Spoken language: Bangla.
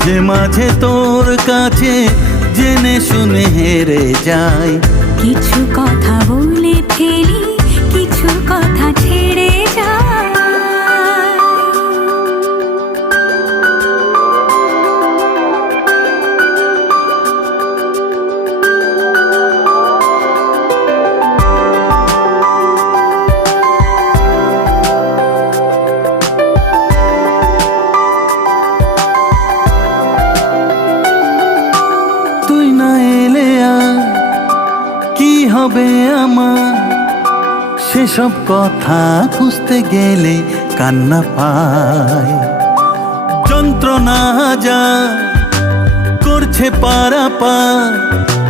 মাঝে মাঝে তোর কাছে জেনে শুনে হেরে যাই। কিছু কথা বলে ফেলি, কিছু কথা ছেড়ে যায়। তুই না এলে আর কি হবে আমার, সেসব কথা খুঁজতে গেলে কান্না পায়। যন্ত্রণা যা করছে পারাপার,